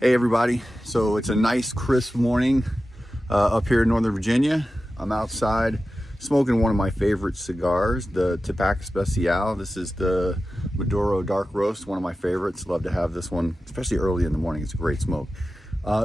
Hey everybody, so it's a nice crisp morning up here in Northern Virginia. I'm outside smoking one of my favorite cigars, the Tabak Especial. This is the Maduro Dark Roast, one of my favorites. Love to have this one, especially early in the morning. It's a great smoke.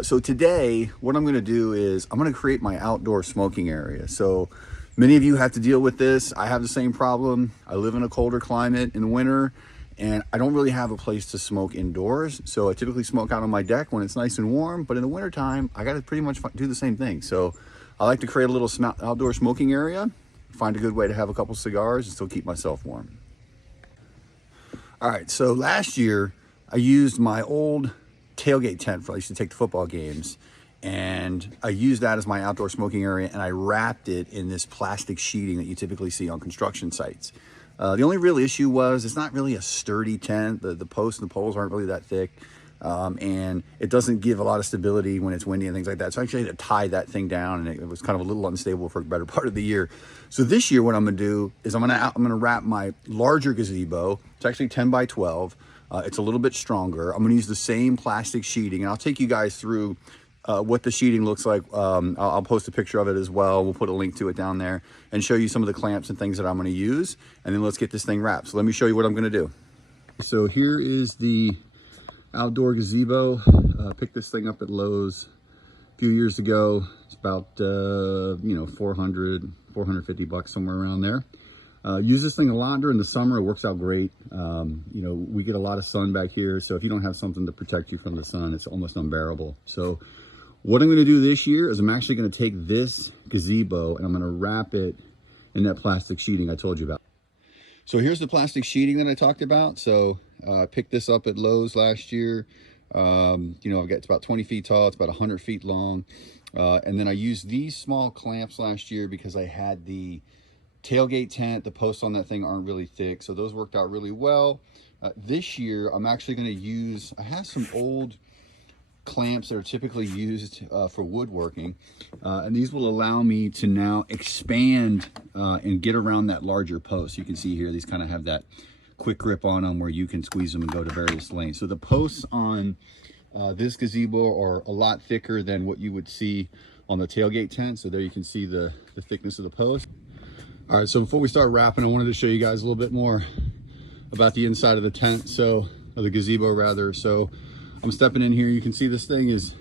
So today, what I'm gonna do is I'm gonna create my outdoor smoking area. So many of you have to deal with this. I have the same problem. I live in a colder climate in the winter, and I don't really have a place to smoke indoors. So I typically smoke out on my deck when it's nice and warm, but in the wintertime, I gotta pretty much do the same thing. So I like to create a little outdoor smoking area, find a good way to have a couple cigars and still keep myself warm. All right, so last year I used my old tailgate tent I used to take to football games, and I used that as my outdoor smoking area, and I wrapped it in this plastic sheeting that you typically see on construction sites. The only real issue was it's not really a sturdy tent. The posts and the poles aren't really that thick, and it doesn't give a lot of stability when it's windy and things like that. So I actually had to tie that thing down, and it was kind of a little unstable for a better part of the year. So this year what I'm gonna do is I'm gonna wrap my larger gazebo. It's actually 10 by 12. It's a little bit stronger. I'm gonna use the same plastic sheeting, and I'll take you guys through what the sheeting looks like. I'll post a picture of it as well. We'll put a link to it down there and show you some of the clamps and things that I'm going to use. And then let's get this thing wrapped. So let me show you what I'm going to do. So here is the outdoor gazebo. Picked this thing up at Lowe's a few years ago. It's about, 450 bucks, somewhere around there. Use this thing a lot during the summer. It works out great. We get a lot of sun back here. So if you don't have something to protect you from the sun, it's almost unbearable. So what I'm going to do this year is I'm actually going to take this gazebo and I'm going to wrap it in that plastic sheeting I told you about. So here's the plastic sheeting that I talked about. So I picked this up at Lowe's last year. It's about 20 feet tall. It's about 100 feet long. And then I used these small clamps last year because I had the tailgate tent. The posts on that thing aren't really thick, so those worked out really well. This year I'm actually going to use, I have some old clamps that are typically used for woodworking, and these will allow me to now expand and get around that larger post. You can see here these kind of have that quick grip on them where you can squeeze them and go to various lengths. So the posts on this gazebo are a lot thicker than what you would see on the tailgate tent. So there you can see the thickness of the post. All right, so before we start wrapping, I wanted to show you guys a little bit more about the inside of the tent, or the gazebo rather. So I'm stepping in here. You can see this thing it's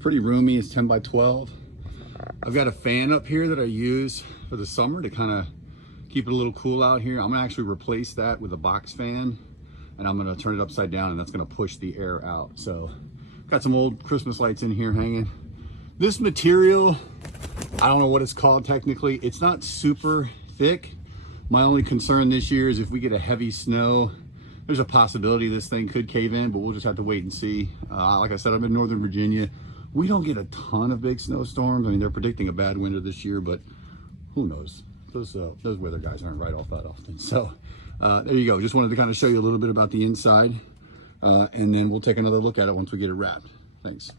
pretty roomy. It's 10 by 12. I've got a fan up here that I use for the summer to kind of keep it a little cool out here. I'm gonna actually replace that with a box fan, and I'm gonna turn it upside down, and that's gonna push the air out. So got some old Christmas lights in here hanging. This material, I don't know what it's called technically. It's not super thick. My only concern this year is if we get a heavy snow, there's a possibility this thing could cave in, but we'll just have to wait and see. Like I said, I'm in Northern Virginia. We don't get a ton of big snowstorms. I mean, they're predicting a bad winter this year, but who knows? Those weather guys aren't right off that often. So there you go. Just wanted to kind of show you a little bit about the inside, and then we'll take another look at it once we get it wrapped. Thanks.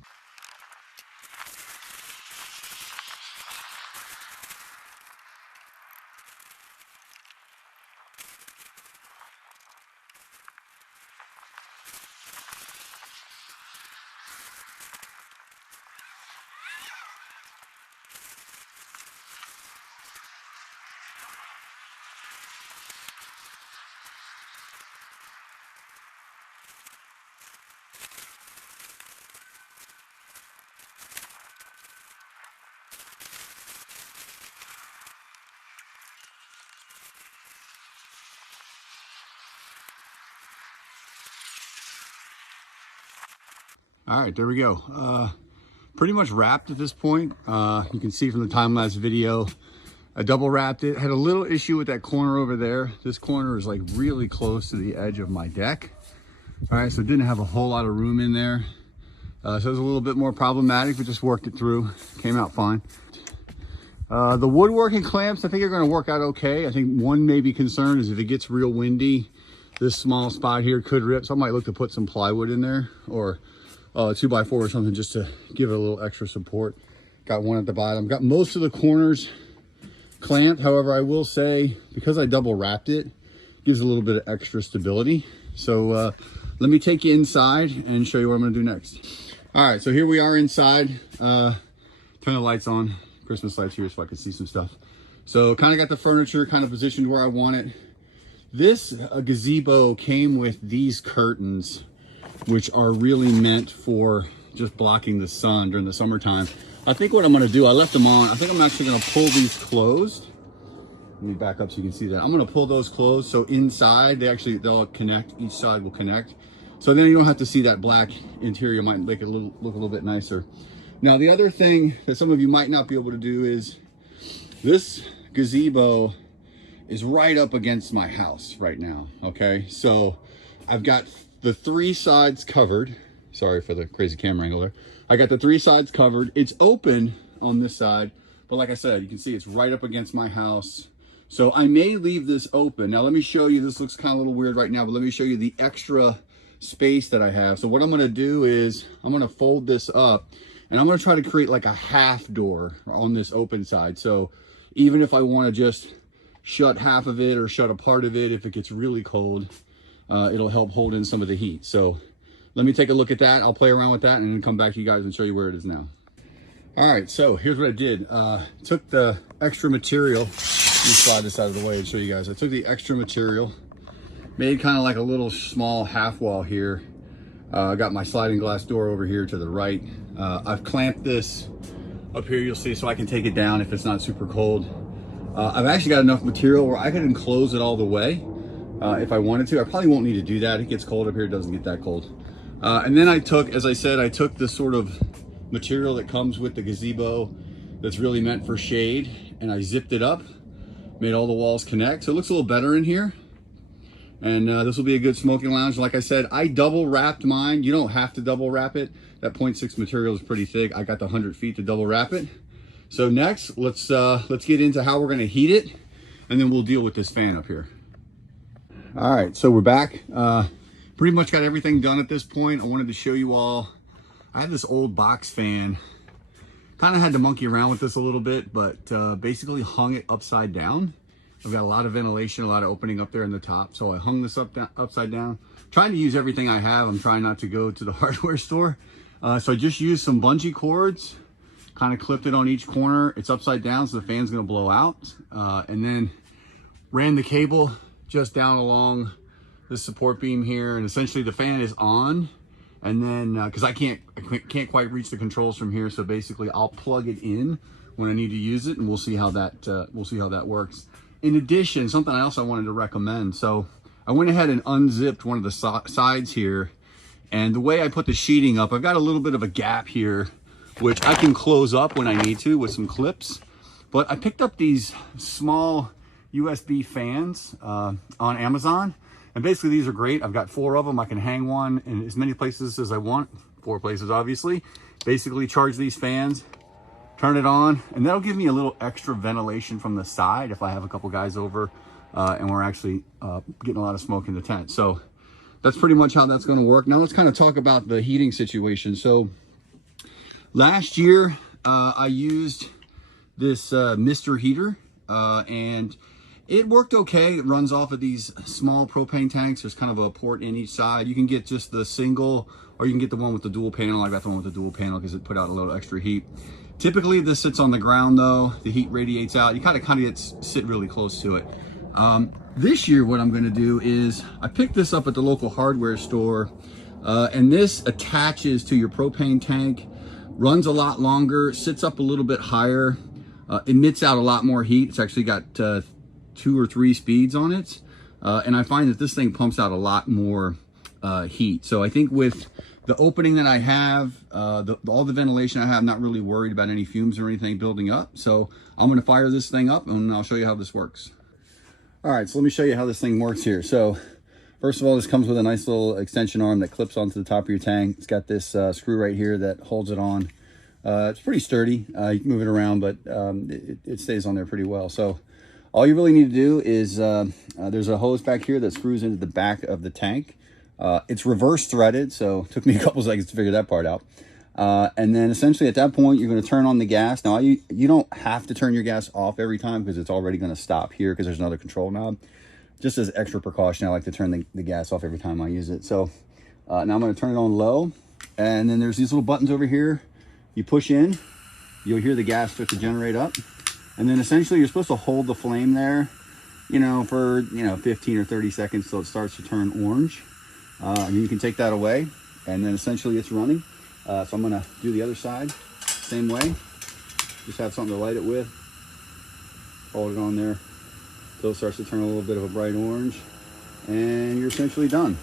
All right, there we go. Pretty much wrapped at this point. You can see from the time-lapse video, I double wrapped it. Had a little issue with that corner over there. This corner is like really close to the edge of my deck. All right, so it didn't have a whole lot of room in there. So it was a little bit more problematic, but just worked it through. Came out fine. The woodworking clamps, I think are gonna work out okay. I think one maybe concern is if it gets real windy, this small spot here could rip. So I might look to put some plywood in there, or 2x4 or something, just to give it a little extra support. Got one at the bottom. Got most of the corners clamped. However, I will say, because I double wrapped it, gives a little bit of extra stability. So let me take you inside and show you what I'm gonna do next. All right, so here we are inside. Turn the lights on, Christmas lights here so I can see some stuff. So kind of got the furniture kind of positioned where I want it. This gazebo came with these curtains, which are really meant for just blocking the sun during the summertime. I think what I'm gonna do, I left them on. I think I'm actually gonna pull these closed. Let me back up so you can see that. I'm gonna pull those closed so inside, they'll connect, each side will connect. So then you don't have to see that black interior, might make it look a little bit nicer. Now the other thing that some of you might not be able to do is, this gazebo is right up against my house right now, okay? So I've got the 3 sides covered. Sorry for the crazy camera angle there. I got the 3 sides covered. It's open on this side, but like I said, you can see it's right up against my house. So I may leave this open. Now let me show you, this looks kind of a little weird right now, but let me show you the extra space that I have. So what I'm gonna do is, I'm gonna fold this up and I'm gonna try to create like a half door on this open side. So even if I wanna just shut half of it or shut a part of it, if it gets really cold, it'll help hold in some of the heat. So let me take a look at that. I'll play around with that and then come back to you guys and show you where it is now. All right, so here's what I did. Took the extra material. Let me slide this out of the way and show you guys. I took the extra material, made kind of like a little small half wall here. I got my sliding glass door over here to the right. I've clamped this up here, you'll see, so I can take it down if it's not super cold. I've actually got enough material where I could enclose it all the way if I wanted to. I probably won't need to do that. It gets cold up here, it doesn't get that cold. And then I took, as I said, I took this sort of material that comes with the gazebo that's really meant for shade, and I zipped it up, made all the walls connect. So it looks a little better in here. And this will be a good smoking lounge. Like I said, I double wrapped mine. You don't have to double wrap it. That 0.6 material is pretty thick. I got the 100 feet to double wrap it. So next, let's get into how we're gonna heat it, and then we'll deal with this fan up here. All right, so we're back. Pretty much got everything done at this point. I wanted to show you all, I have this old box fan. Kind of had to monkey around with this a little bit, but basically hung it upside down. I've got a lot of ventilation, a lot of opening up there in the top. So I hung this upside down. Trying to use everything I have. I'm trying not to go to the hardware store. So I just used some bungee cords, kind of clipped it on each corner. It's upside down, so the fan's gonna blow out. And then ran the cable just down along this support beam here. And essentially the fan is on. And then, cause I can't quite reach the controls from here. So basically I'll plug it in when I need to use it, and we'll see how that works. In addition, something else I wanted to recommend. So I went ahead and unzipped one of the sides here, and the way I put the sheeting up, I've got a little bit of a gap here, which I can close up when I need to with some clips. But I picked up these small USB fans on Amazon, and basically these are great. I've got 4 of them. I can hang one in as many places as I want, 4 places obviously. Basically charge these fans, turn it on, and that'll give me a little extra ventilation from the side if I have a couple guys over and we're actually getting a lot of smoke in the tent. So that's pretty much how that's going to work. Now let's kind of talk about the heating situation. So last year I used this Mr. heater and it worked okay. It runs off of these small propane tanks. There's kind of a port in each side. You can get just the single, or you can get the one with the dual panel. I got the one with the dual panel because it put out a little extra heat. Typically this sits on the ground though. The heat radiates out. You kind of sit really close to it. This year what I'm gonna do is, I picked this up at the local hardware store, and this attaches to your propane tank, runs a lot longer, sits up a little bit higher, emits out a lot more heat. It's actually got 2 or 3 speeds on it. And I find that this thing pumps out a lot more heat. So I think with the opening that I have, all the ventilation I have, I'm not really worried about any fumes or anything building up. So I'm gonna fire this thing up and I'll show you how this works. All right, so let me show you how this thing works here. So first of all, this comes with a nice little extension arm that clips onto the top of your tank. It's got this screw right here that holds it on. It's pretty sturdy. You can move it around, but it stays on there pretty well. So all you really need to do is, there's a hose back here that screws into the back of the tank. It's reverse threaded, so it took me a couple seconds to figure that part out. And then essentially at that point, you're going to turn on the gas. Now, you don't have to turn your gas off every time because it's already going to stop here because there's another control knob. Just as extra precaution, I like to turn the gas off every time I use it. So now I'm going to turn it on low. And then there's these little buttons over here. You push in, you'll hear the gas start to generate up. And then essentially you're supposed to hold the flame there, you know, for, 15 or 30 seconds till it starts to turn orange. And you can take that away, and then essentially it's running. So I'm gonna do the other side, same way. Just have something to light it with. Hold it on there till it starts to turn a little bit of a bright orange, and you're essentially done.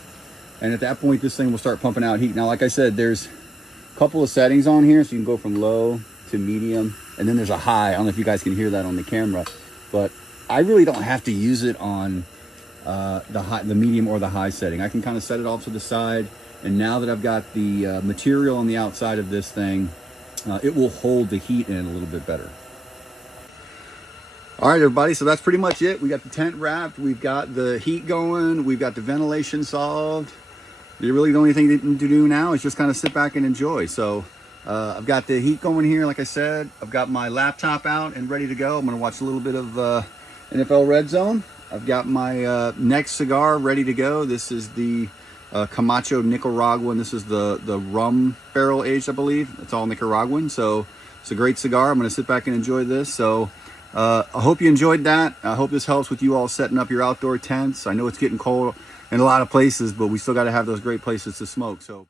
And at that point, this thing will start pumping out heat. Now, like I said, there's a couple of settings on here, so you can go from low to medium, and then there's a high. I don't know if you guys can hear that on the camera, but I really don't have to use it on the medium or the high setting. I can kind of set it off to the side, and now that I've got the material on the outside of this thing, it will hold the heat in a little bit better. All right, everybody, so that's pretty much it. We got the tent wrapped, we've got the heat going, we've got the ventilation solved. Really the only thing to do now is just kind of sit back and enjoy. So I've got the heat going here, like I said. I've got my laptop out and ready to go. I'm gonna watch a little bit of NFL Red Zone. I've got my next cigar ready to go. This is the Camacho Nicaraguan. This is the rum barrel aged, I believe. It's all Nicaraguan, so it's a great cigar. I'm gonna sit back and enjoy this. So I hope you enjoyed that. I hope this helps with you all setting up your outdoor tents. I know it's getting cold in a lot of places, but we still got to have those great places to smoke. So